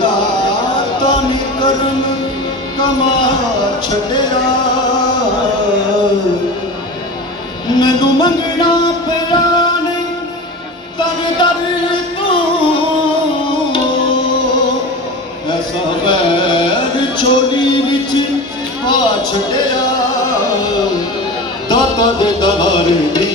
दाता ने कर्म कमा छड़िया मैनू मंगना पिया ने दर दर तो ऐसा वैर छोली विच पा छड़िया दाता दे दवारे